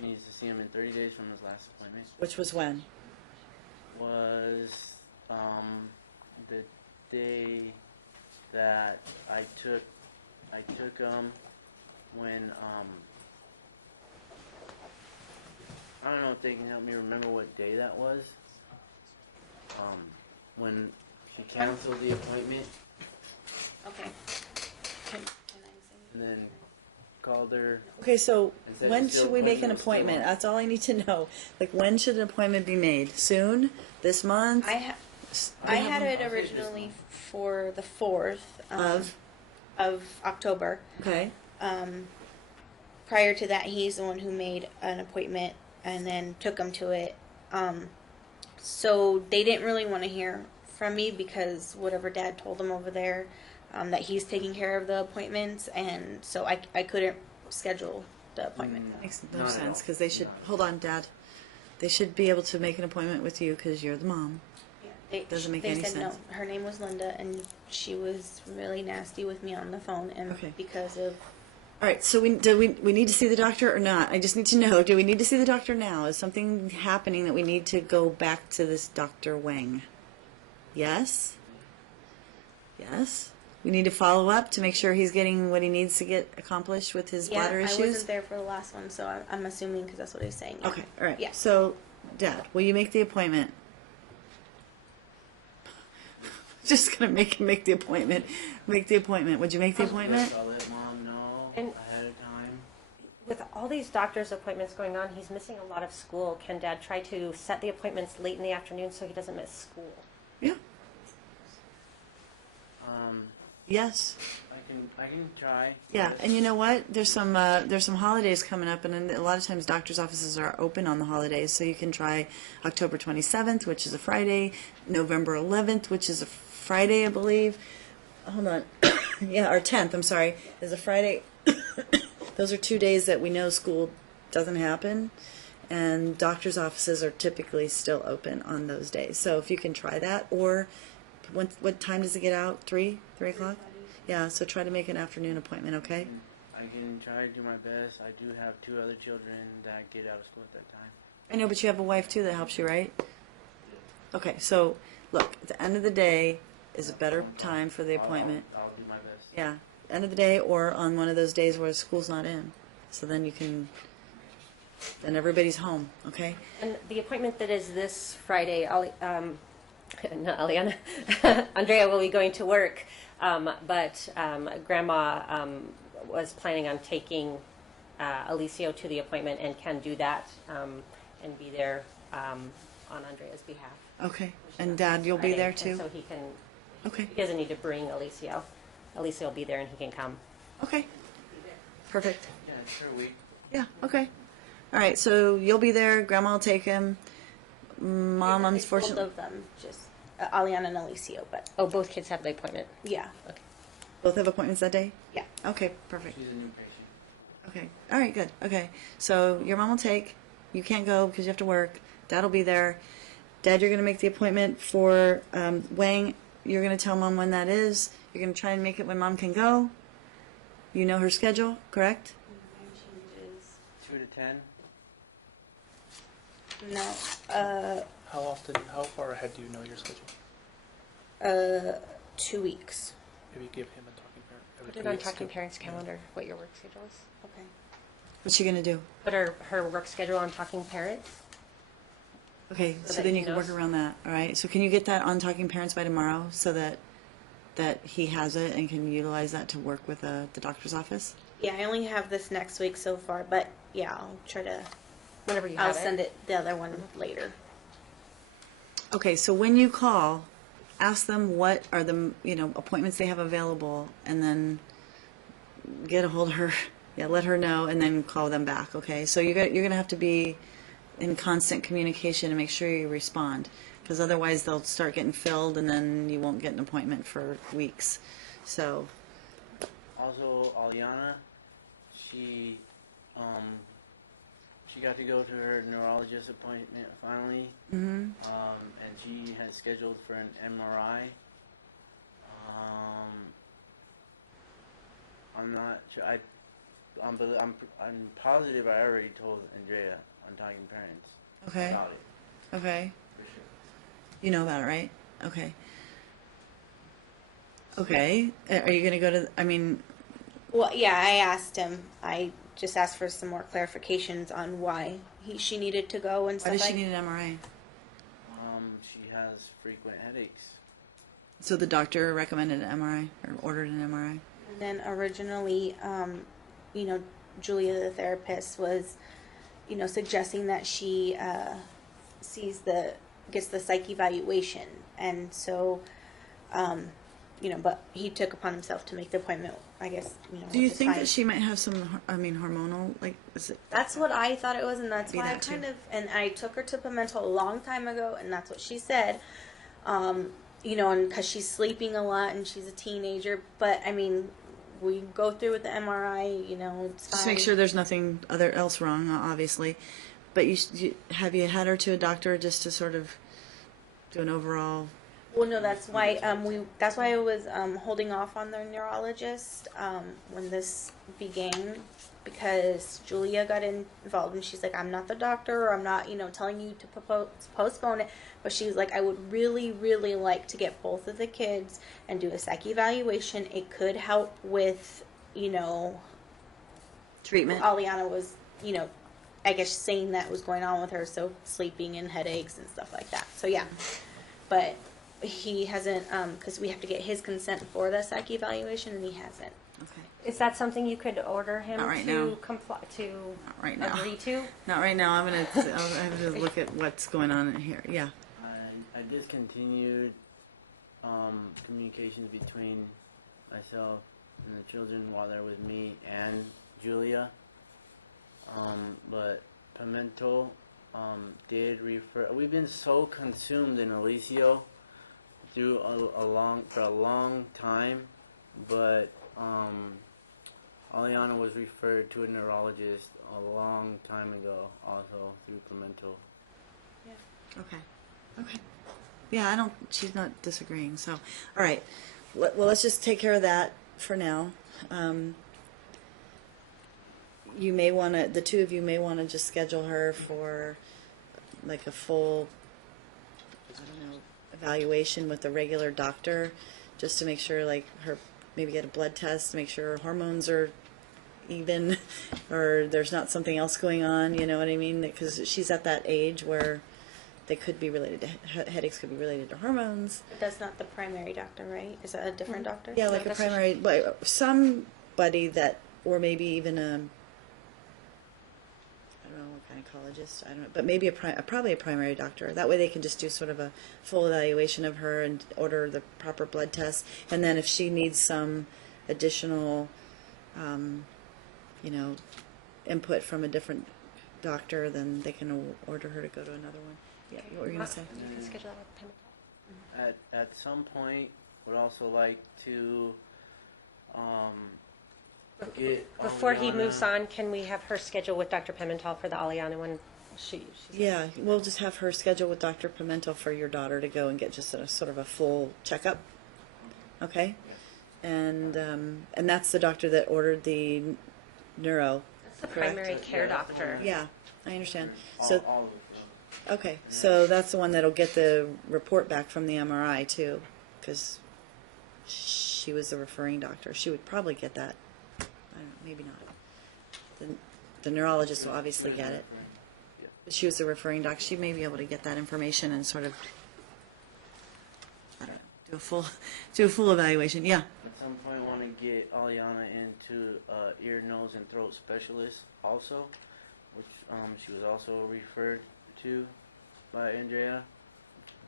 He needs to see him in 30 days from his last appointment. Which was when? Was the day that I took him when I don't know if they can help me remember what day that was. When she canceled the appointment Okay. and then called her. Okay, so and said when it's still should we make an appointment, still appointment? on. That's all I need to know. Like, when should an appointment be made? Soon? This month? I had it originally for the 4th of October. Okay. Prior to that, he's the one who made an appointment and then took him to it. So they didn't really want to hear from me because whatever Dad told them over there, that he's taking care of the appointments, and so I couldn't schedule the appointment. Makes no Not at sense, all. because they should, Not at hold on, Dad. They should be able to make an appointment with you because you're the mom. Yeah, Doesn't make they any said sense. no. Her name was Linda, and she was really nasty with me on the phone, and Okay. because of All right, so we need to see the doctor or not? I just need to know, do we need to see the doctor now? Is something happening that we need to go back to this Dr. Wang? Yes? Yes? We need to follow up to make sure he's getting what he needs to get accomplished with his bladder I issues? wasn't there for the last one, so I'm assuming because that's what he's saying. Yeah. Okay, all right. Yeah. So, Dad, will you make the appointment? Just gonna make him make the appointment. Make the appointment. Would you make the appointment? Yes, I'll let Mom know And- ahead of time. With all these doctor's appointments going on, he's missing a lot of school. Can Dad try to set the appointments late in the afternoon so he doesn't miss school? Yeah. Um, Yes. I can try. Yeah, and you know what? There's some holidays coming up, and then a lot of times doctors' offices are open on the holidays, so you can try October 27th, which is a Friday, November 11th, which is a Friday, I believe. Hold on, yeah, or 10th. I'm sorry, is a Friday. Those are 2 days that we know school doesn't happen, and doctors' offices are typically still open on those days. So if you can try that, or what time does it get out? 3 o'clock? Yeah, so try to make an afternoon appointment, okay? I can try to do my best. I do have 2 other children that get out of school at that time. I know, but you have a wife too that helps you, right? Okay, so look, at the end of the day is a better time for the appointment. I'll do my best. Yeah, end of the day or on one of those days where school's not in. So then then everybody's home, okay? And the appointment that is this Friday, not Aliana, Andrea will be going to work, but Grandma was planning on taking Alicio to the appointment and can do that and be there on Andrea's behalf. Okay, and Dad, you'll be Friday. there And too? so he can. Okay, He doesn't need to bring Alicio. Alicio will be there and he can come. okay, perfect. Yeah, sure, we. Yeah, okay. All right, so you'll be there, Grandma will take him. Mom, Both unfortunately. of them, just Aliana and Alicio, but Oh, both kids have the appointment. yeah, Okay. Both have appointments that day? yeah. Okay, perfect. She's a new patient. Okay, all right, good. Okay, so your mom will take. You can't go because you have to work. Dad will be there. Dad, you're going to make the appointment for Wang. You're going to tell Mom when that is. You're going to try and make it when Mom can go. You know her schedule, correct? 2 to 10. No, How far ahead do you know your schedule? 2 weeks. Maybe give him a talking parent. Every Put it 2 on weeks talking to- parents' calendar, what your work schedule is. Okay. What's she going to do? Put her work schedule on talking parents. Okay, So so that then he you can work knows. around that. All right, so can you get that on Talking Parents by tomorrow so that he has it and can utilize that to work with the doctor's office? Yeah, I only have this next week so far, but yeah, I'll try to. Whenever you I'll have send it the other one later. Okay, so when you call, ask them what are the appointments they have available, and then get a hold of her. Yeah, let her know, and then call them back. Okay, so you're gonna have to be in constant communication and make sure you respond, because otherwise they'll start getting filled, and then you won't get an appointment for weeks. So Also, Aliana, she got to go to her neurologist appointment finally, and she has scheduled for an MRI. I'm not sure. I'm positive I already told Andrea on Talking Parents okay, about it. okay, For sure. you know about it, right? Okay. Okay, are you gonna go to? I mean, Well, yeah, I asked him. I just asked for some more clarifications on why she needed to go and why stuff does she like. need an MRI? She has frequent headaches. So the doctor recommended an MRI or ordered an MRI. And then originally, Julia, the therapist, was, suggesting that she gets the psych evaluation, and so, but he took upon himself to make the appointment. I guess. Do you at the think time. that she might have some? I mean, hormonal is it? That's what I thought it was, and that's Be why I that too. kind of. And I took her to Pimento a long time ago, and that's what she said. And because she's sleeping a lot and she's a teenager, but I mean, we go through with the MRI. It's Just fine. make sure there's nothing else wrong, obviously. But have you had her to a doctor just to sort of do an overall? Well, no, that's why that's why I was holding off on the neurologist when this began, because Julia got involved and she's like, I'm not the doctor, or I'm not telling you to postpone it, but she's like, I would really, really like to get both of the kids and do a psych evaluation. It could help with Treatment. Aliana was I guess saying that was going on with her, so sleeping and headaches and stuff like that. So yeah, but he hasn't, because we have to get his consent for the psych evaluation, and he hasn't. Okay. Is that something you could order him Not right to now. comply to Not right now. agree to? Not right now. I'll have to look at what's going on in here. Yeah. I discontinued communications between myself and the children while they're with me and Julia. But Pimento did refer. We've been so consumed in Alicio for a long time, but Aliana was referred to a neurologist a long time ago, also through Pimento. Okay. Okay. Yeah, she's not disagreeing. So, all right. Well, let's just take care of that for now. You may want to, the two of you may want to just schedule her for like a full, I don't know, evaluation with the regular doctor, just to make sure, like, maybe get a blood test to make sure her hormones are even, or there's not something else going on, you know what I mean? Because she's at that age where they could be related to, headaches could be related to hormones. But that's not the primary doctor, right? Is that a different doctor? Yeah, like a that's- primary, but somebody that, or maybe even a, I don't know what gynecologist, I don't know, but maybe probably a primary doctor. That way they can just do sort of a full evaluation of her and order the proper blood tests. And then if she needs some additional, input from a different doctor, then they can order her to go to another one. Yeah, what were you going to say? You can schedule that with Pimentel. At some point, would also like to get Before he Aliana- moves on, can we have her schedule with Dr. Pimentel for the Aliana one? She's Yeah, we'll just have her schedule with Dr. Pimentel for your daughter to go and get just a sort of a full checkup. Okay? And that's the doctor that ordered the neuro. That's the Correct. primary care doctor. Yeah, I understand. all So, of them. okay, so that's the one that'll get the report back from the MRI too, because she was the referring doctor. She would probably get that. I don't know, maybe not. The neurologist will obviously get it. But she was the referring doc. She may be able to get that information and sort of, I don't know, do a full evaluation. Yeah. At some point, want to get Aliana into ear, nose, and throat specialist also, which she was also referred to by Andrea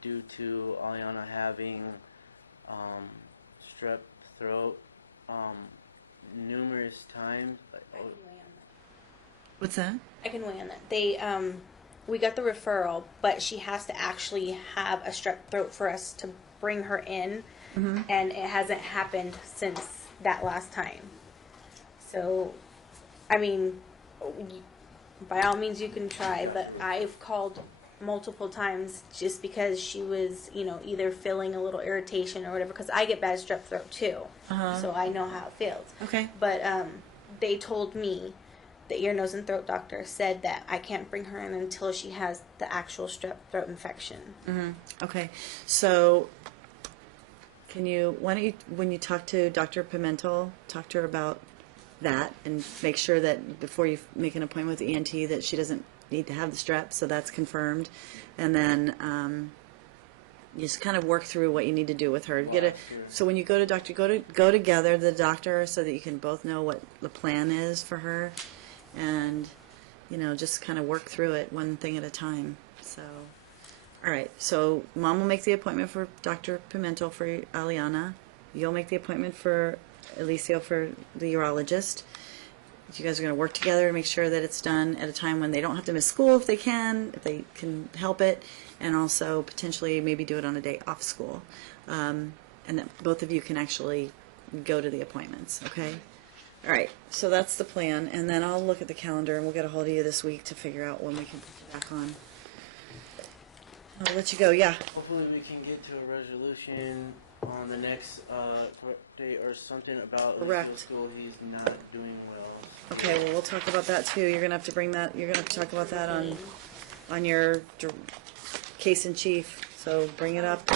due to Aliana having strep throat numerous times. What's that? I can weigh on that. They we got the referral, but she has to actually have a strep throat for us to bring her in, and it hasn't happened since that last time. So, I mean, by all means you can try, but I've called multiple times just because she was, either feeling a little irritation or whatever, because I get bad strep throat too, so I know how it feels. Okay. But they told me, the ear, nose, and throat doctor said that I can't bring her in until she has the actual strep throat infection. Okay. So, why don't you, when you talk to Dr. Pimentel, talk to her about that and make sure that before you make an appointment with ENT that she doesn't need to have the strep, so that's confirmed. And then just kind of work through what you need to do with her. So when you go to doctor, go together, the doctor, so that you can both know what the plan is for her. And, just kind of work through it one thing at a time. So, all right. So Mom will make the appointment for Dr. Pimentel for Aliana. You'll make the appointment for Alicia for the urologist. You guys are going to work together to make sure that it's done at a time when they don't have to miss school if they can help it, and also potentially maybe do it on a day off school. And that both of you can actually go to the appointments, okay? All right, so that's the plan, and then I'll look at the calendar, and we'll get a hold of you this week to figure out when we can put you back on. I'll let you go, yeah. Hopefully we can get to a resolution on the next day or something about Correct. school. He's not doing well. Okay, well, we'll talk about that too. You're going to have to bring that, you're going to have to talk about that on your case in chief, so bring it up.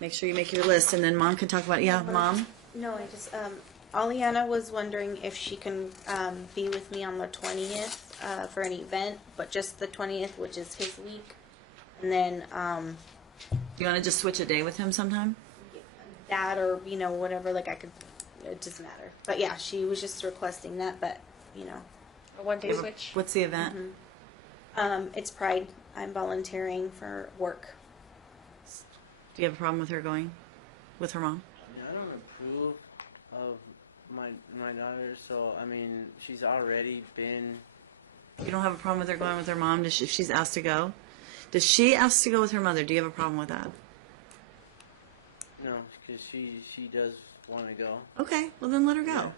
Make sure you make your list, and then Mom can talk about it. Yeah, Mom? No, I just, Aliana was wondering if she can be with me on the 20th for an event, but just the 20th, which is his week. And then You want to just switch a day with him sometime? that or, whatever, like I could, it doesn't matter. But yeah, she was just requesting that, but, A one-day switch. What's the event? it's Pride. I'm volunteering for work. Do you have a problem with her going with her mom? I don't approve of my daughter, so she's already been. You don't have a problem with her going with her mom if she's asked to go? Does she ask to go with her mother? Do you have a problem with that? No, because she does want to go. Okay, well then let her go.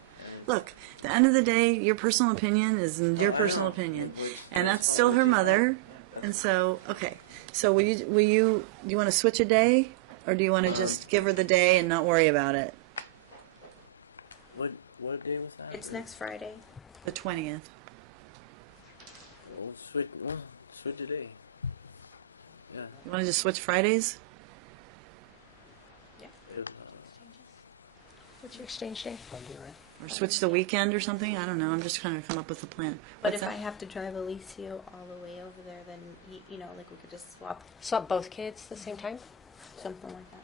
Look, at the end of the day, your personal opinion is your personal opinion, and that's still her mother. And so, okay, so do you want to switch a day, or do you want to just give her the day and not worry about it? What day was that? It's next Friday. The 20th. We'll switch a day. Yeah. You want to just switch Fridays? If, What's your exchange day? Monday, right? Or switch the weekend or something? I don't know. I'm just trying to come up with a plan. But What's if I that? have to drive Alicio all the way over there, then, like we could just swap Swap both kids at the same time? something like that,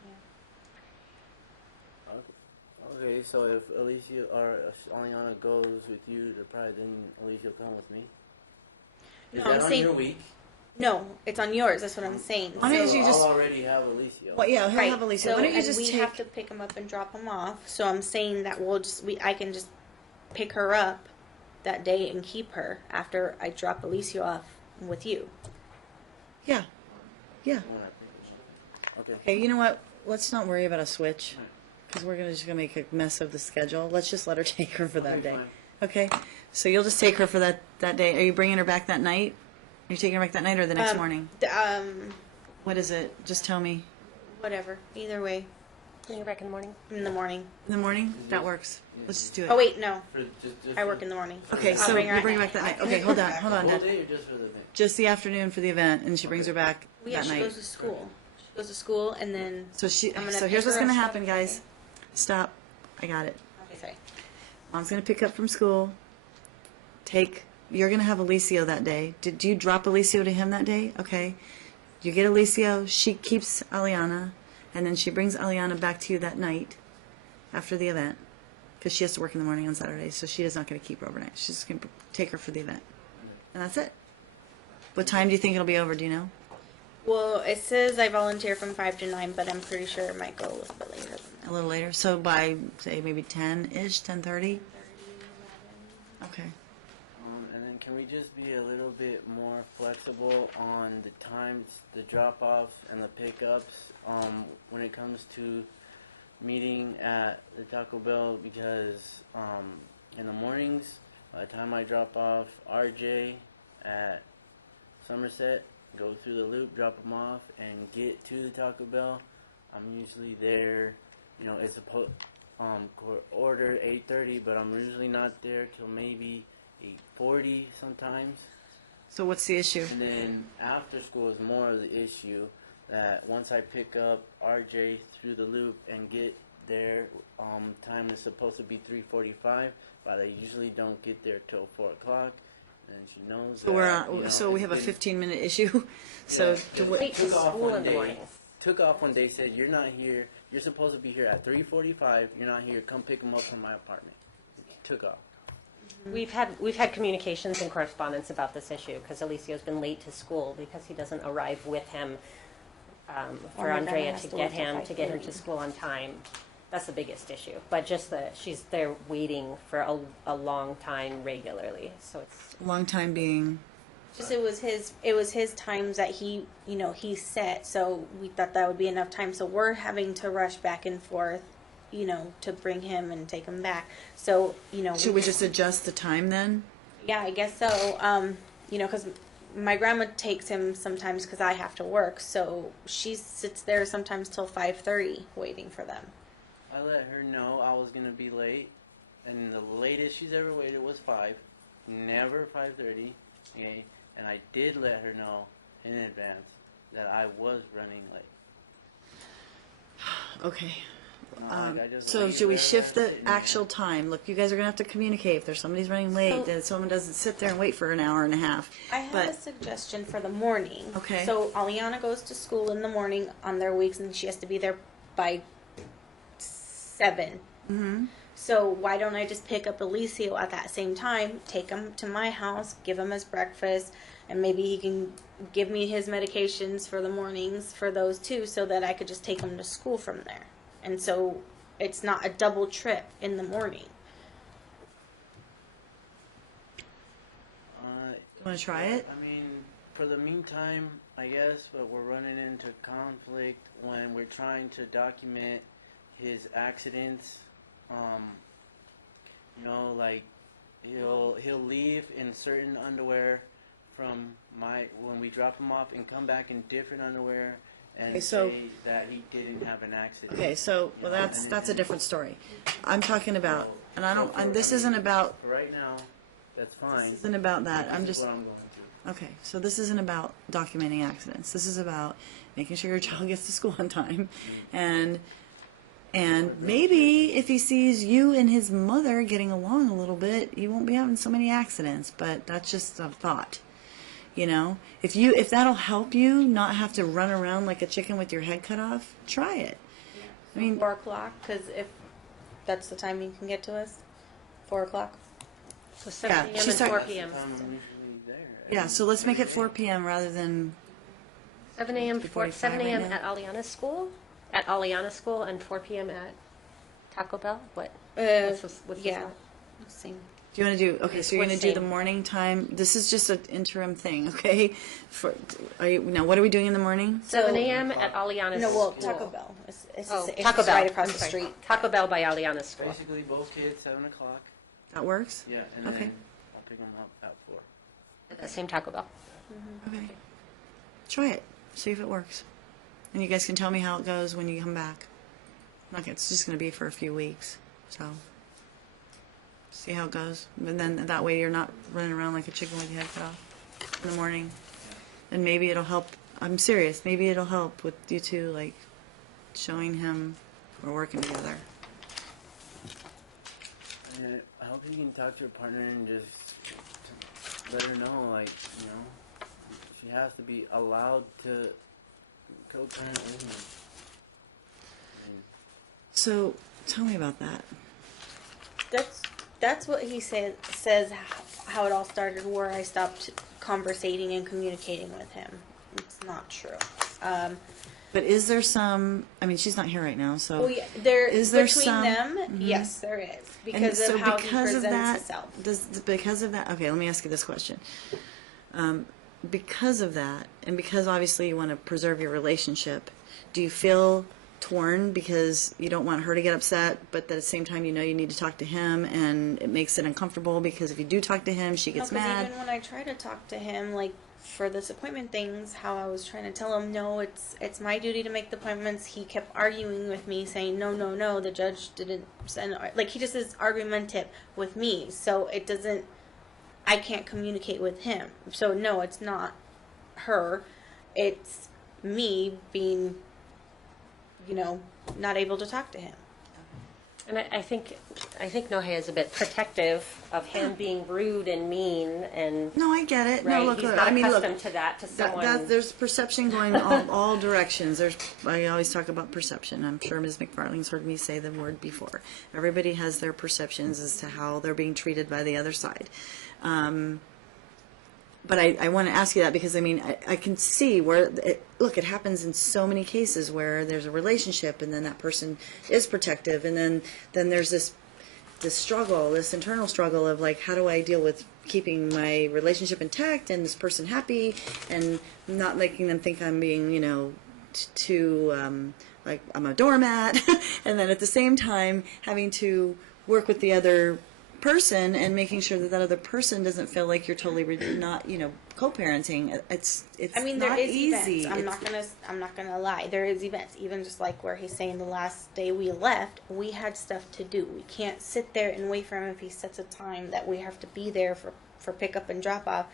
yeah. okay, so if Alicia or if Aliana goes with you to Pride, then Alicia will come with me. Is No, that I'm on saying- your week? No, it's on yours. That's what I'm saying. Why don't So you just- I'll already have Alicia. Well, yeah, he'll Right. have Alicia. So, Why don't you and just we take... have to pick him up and drop him off. So I'm saying that I can just pick her up that day and keep her after I drop Alicia off with you. Yeah. Yeah. Okay. Okay, you know what? Let's not worry about a switch, because we're just gonna make a mess of the schedule. Let's just let her take her for that Okay, day. fine. Okay? So you'll just take her for that day. Are you bringing her back that night? Are you taking her back that night or the next morning? What is it? Just tell me. Whatever. Either way. Bring her back in the morning. In the morning. In the morning? That works. Let's just do it. Oh wait, no. Just I work in the morning. Okay, I'll so bring her you Oh, bring her at back night. that night. Okay, hold on, Whole Dad. day or just for the thing? Just the afternoon for the event, and she brings her back Well, yeah, that she night. goes to school. She goes to school, and then. So I'm gonna so here's pick what's her gonna up happen, Saturday. guys. Stop. I got it. Okay, sorry. Mom's gonna pick up from school. You're gonna have Alicio that day. Did you drop Alicio to him that day? Okay. You get Alicio. She keeps Aliana, and then she brings Aliana back to you that night after the event, because she has to work in the morning on Saturday, so she is not gonna keep her overnight. She's just gonna take her for the event, and that's it. What time do you think it'll be over? Do you know? Well, it says I volunteer from 5 to 9, but I'm pretty sure it might go a little bit later than that. A little later. So by say maybe 10-ish, 10:30. Okay. And then can we just be a little bit more flexible on the times, the drop-offs and the pickups when it comes to meeting at the Taco Bell? Because in the mornings, by the time I drop off RJ at Somerset, go through the loop, drop him off, and get to the Taco Bell, I'm usually there. You know, it's supposed order 8:30, but I'm usually not there till maybe 8:40 sometimes. So what's the issue? And then after school is more of the issue, that once I pick up RJ through the loop and get there, time is supposed to be 3:45, but I usually don't get there till 4 o'clock. And she knows So that, we're you know, so we it's have a been- 15-minute issue. So Yeah, to just Wait to took off school one in the day. mornings. Took off one day, said, "You're not here. You're supposed to be here at 3:45. You're not here. Come pick him up from my apartment." Took off. We've had communications and correspondence about this issue because Alicio's been late to school because he doesn't arrive with him for Or my grandma Andrea has to to get wait till him to get him 5:30. to school on time. That's the biggest issue. But just that she's there waiting for a long time regularly, so it's long time being. Just it was his times that he set, so we thought that would be enough time. So we're having to rush back and forth, to bring him and take him back. So Should we just adjust the time then? yeah, I guess so. Because my grandma takes him sometimes because I have to work, so she sits there sometimes till 5:30 waiting for them. I let her know I was gonna be late, and the latest she's ever waited was 5, never 5:30. Okay, and I did let her know in advance that I was running late. Okay. Not like I just So let you should we there shift the sitting there. actual time? Look, you guys are gonna have to communicate. If there's somebody's running late, So- then someone doesn't sit there and wait for an hour and a half. I have But a suggestion for the morning. Okay. So Aliana goes to school in the morning on their weeks, and she has to be there by 7. Mm-hmm. So why don't I just pick up Alicio at that same time, take him to my house, give him his breakfast, and maybe he can give me his medications for the mornings for those two, so that I could just take him to school from there. And so it's not a double trip in the morning. You want to try it? I mean, for the meantime, I guess, but we're running into conflict when we're trying to document his accidents. Like he'll leave in certain underwear from when we drop him off, and come back in different underwear and Okay, so- say that he didn't have an accident. Okay, so well, that's a different story. I'm talking about, and I don't. And this isn't about. For right now, that's fine. This isn't about that. I'm This is just. what I'm going through. Okay, so this isn't about documenting accidents. This is about making sure your child gets to school on time, and maybe if he sees you and his mother getting along a little bit, you won't be having so many accidents. But that's just a thought, If that'll help you not have to run around like a chicken with your head cut off, try it. I mean, 4 o'clock, because if that's the time you can get to us, 4 o'clock. so 7 Yeah, a.m. she's and talking- 4 That's the p.m. time I'm usually there. yeah. So let's make it 4 p.m. rather than 7 a.m. 3:45 7 right a.m. now. at Aliana's school, and 4 p.m. at Taco Bell. What? What's this yeah, one? same. Do you want to do, okay, so you're going to do Same. the morning time. This is just an interim thing, okay? Now, what are we doing in the morning? 7 a.m. at Aliana's No, well, school. Taco Bell. It's Taco Bell. right across I'm the sorry. street. Taco Bell by Aliana's school. Basically, both kids, 7 o'clock. That works? Yeah, and Okay. then I'll pick them up at 4. At the same Taco Bell. Okay. Try it. See if it works. And you guys can tell me how it goes when you come back. Like, it's just going to be for a few weeks, so see how it goes. And then that way you're not running around like a chicken with your head cut off in the morning. And maybe it'll help. I'm serious. Maybe it'll help with you two, like, showing him we're working together. And I hope you can talk to your partner and just let her know, like, you know, she has to be allowed to co-parent with me. So tell me about that. That's what he says how it all started, where I stopped conversating and communicating with him. It's not true. But is there some? I mean, she's not here right now, so Well, yeah, there is there between some? them, yes, there is, And because so of how he because of presents that, himself. because of that, okay, let me ask you this question. Because of that, and because obviously you want to preserve your relationship, do you feel torn because you don't want her to get upset, but at the same time you know you need to talk to him, and it makes it uncomfortable because if you do talk to him, she gets No, 'cause mad? even when I try to talk to him, like for this appointment things, how I was trying to tell him, no, it's my duty to make the appointments. He kept arguing with me, saying, no, the judge didn't send. Like he just is argumentative with me, so it doesn't. I can't communicate with him. So no, it's not her. It's me being, not able to talk to him. And I think Nohe is a bit protective of him being rude and mean and No, I get it. right. No, look, He's look, not I mean, look, accustomed to that. To someone. there's perception going all directions. I always talk about perception. I'm sure Ms. McFarling's heard me say the word before. Everybody has their perceptions as to how they're being treated by the other side. But I want to ask you that because, I mean, I can see where, it happens in so many cases where there's a relationship and then that person is protective and then there's this struggle, this internal struggle of, like, how do I deal with keeping my relationship intact and this person happy and not making them think I'm being, too, like, I'm a doormat. And then at the same time having to work with the other person and making sure that other person doesn't feel like you're totally not co-parenting. It's I mean, not there is easy. events. I'm not gonna lie. There is events. Even just like where he's saying the last day we left, we had stuff to do. We can't sit there and wait for him if he sets a time that we have to be there for pickup and drop off.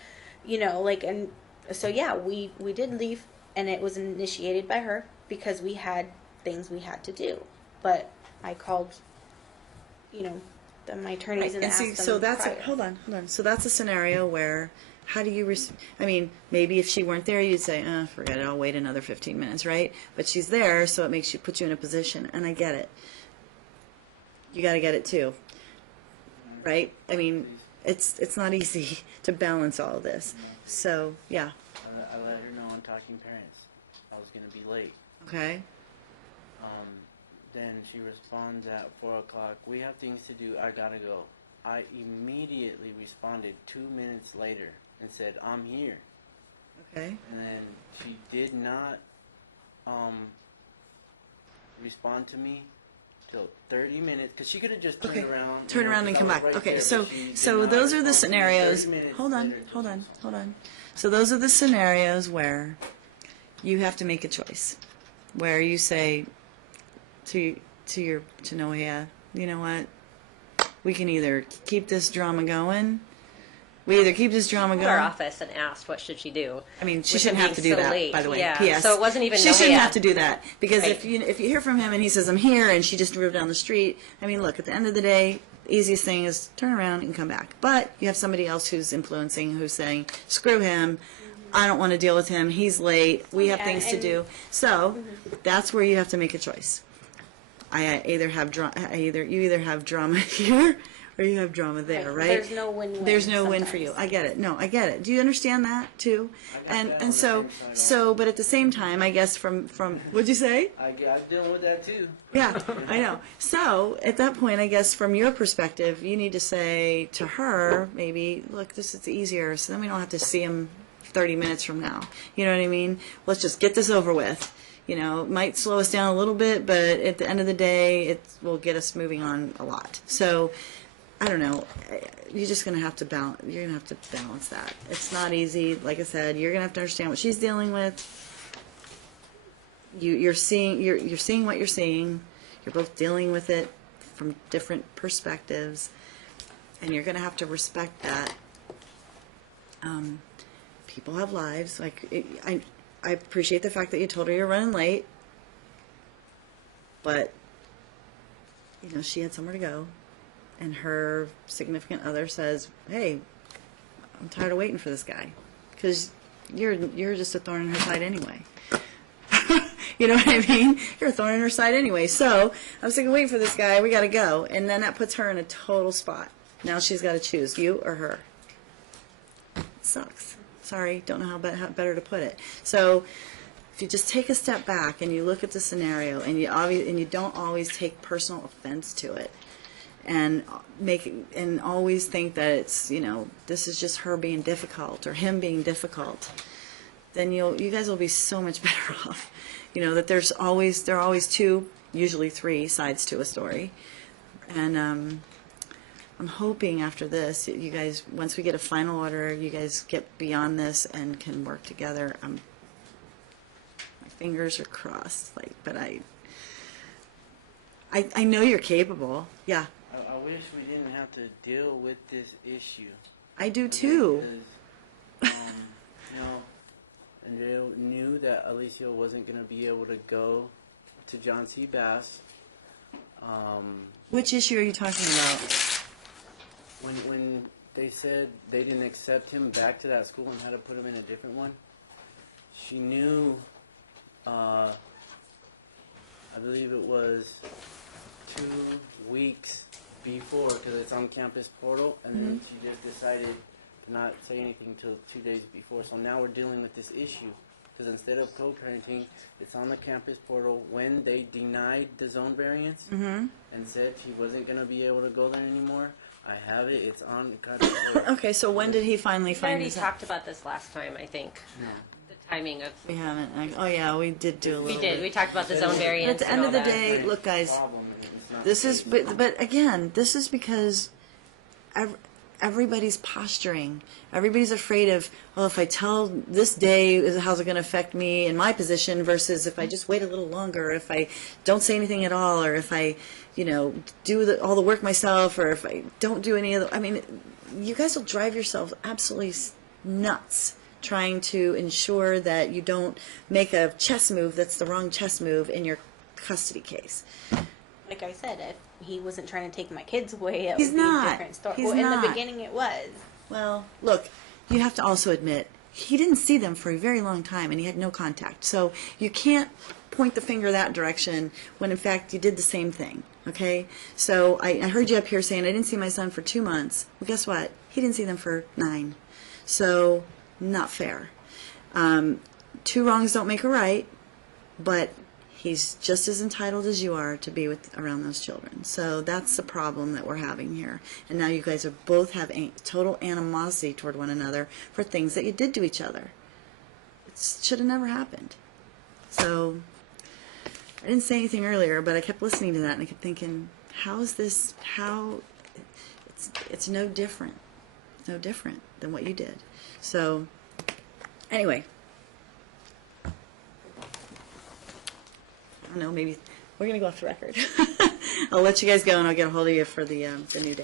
And so yeah, we did leave, and it was initiated by her because we had things we had to do. But I called, my attorneys and asked them so that's prior. hold on. So that's a scenario where how do you I mean, maybe if she weren't there, you'd say, forget it, I'll wait another 15 minutes, right? But she's there, so it puts you in a position, and I get it. You got to get it too, right? I mean, it's not easy to balance all of this. So yeah. I let her know on Talking Parents I was going to be late. Okay. Then she responds at 4 o'clock, we have things to do, I gotta go. I immediately responded 2 minutes later and said, I'm here. Okay. And then she did not respond to me till 30 minutes, because she could have just turned around. Turn around and come back. Okay, so those are the scenarios. Hold on. So those are the scenarios where you have to make a choice, where you say to Noah, you know what? We can either keep this drama going. We either keep this drama Called going. our office and asked what should she do. I mean, she with shouldn't him have to being do so that, late. by the way. Yeah. P.S. So it wasn't even. She shouldn't have to do that because Right. if you hear from him and he says I'm here and she just drove down the street, I mean, look, at the end of the day, the easiest thing is turn around and come back. But you have somebody else who's influencing, who's saying, screw him. I don't want to deal with him. He's late. We have things to do. So that's where you have to make a choice. You either have drama here, or you have drama there, right? There's no win-win. There's no win for you. sometimes. I get it. No, I get it. Do you understand that too? I got And that on and the so same side so, also. but at the same time, I guess from what'd you say? I'm dealing with that too. Yeah, I know. So at that point, I guess from your perspective, you need to say to her, maybe, look, this is easier, so then we don't have to see him 30 minutes from now. You know what I mean? Let's just get this over with. You know, it might slow us down a little bit, but at the end of the day, it will get us moving on a lot. So, I don't know. You're just gonna have to balance. You're gonna have to balance that. It's not easy. Like I said, you're gonna have to understand what she's dealing with. You're seeing what you're seeing. You're both dealing with it from different perspectives, and you're gonna have to respect that. People have lives. I appreciate the fact that you told her you're running late, but you know she had somewhere to go, and her significant other says, "Hey, I'm tired of waiting for this guy," because you're just a thorn in her side anyway. You know what I mean? You're a thorn in her side anyway. So I'm sick of waiting for this guy. We got to go, and then that puts her in a total spot. Now she's got to choose you or her. It sucks. Sorry, don't know how better to put it. So if you just take a step back and you look at the scenario and you don't always take personal offense to it and always think that it's, you know, this is just her being difficult or him being difficult, then you guys will be so much better off. You know that there are always two, usually three sides to a story. And I'm hoping after this, you guys, once we get a final order, you guys get beyond this and can work together. My fingers are crossed, but I know you're capable. Yeah, I wish we didn't have to deal with this issue. I do too. Because, you know, Andrea knew that Alicia wasn't going to be able to go to John C. Bass. Which issue are you talking about? When they said they didn't accept him back to that school and had to put him in a different one, she knew, I believe it was 2 weeks before, because it's on campus portal, and then she just decided to not say anything until 2 days before. So now we're dealing with this issue, because instead of co-parenting, it's on the campus portal. When they denied the zone variance and said she wasn't going to be able to go there anymore, I have it. It's on the campus portal. Okay, so when did he finally We find already this out? talked about this last time, I think. No. The timing of. We haven't. Oh yeah, we did do a little We did. bit. We talked about the zone But variance. at the and end all of the that. day, look, guys. Problem is it's not This is, but again, this is because everybody's posturing. Everybody's afraid of, well, if I tell this day, how's it going to affect me in my position versus if I just wait a little longer, if I don't say anything at all, or if I, you know, do all the work myself, or if I don't do any of the, I mean, you guys will drive yourselves absolutely nuts trying to ensure that you don't make a chess move that's the wrong chess move in your custody case. Like I said, if he wasn't trying to take my kids away, it He's would be not. a different story. He's Well, in not. the beginning, it was. Well, look, you have to also admit, he didn't see them for a very long time and he had no contact. So you can't point the finger that direction when in fact you did the same thing, okay? So I heard you up here saying, I didn't see my son for 2 months. Well, guess what? He didn't see them for 9. So, not fair. 2 wrongs don't make a right, but he's just as entitled as you are to be around those children. So that's the problem that we're having here. And now you guys both have total animosity toward one another for things that you did to each other. It should have never happened. So I didn't say anything earlier, but I kept listening to that and I kept thinking, it's no different. It's no different than what you did. So anyway, I don't know, maybe we're going to go off the record. I'll let you guys go and I'll get a hold of you for the new day.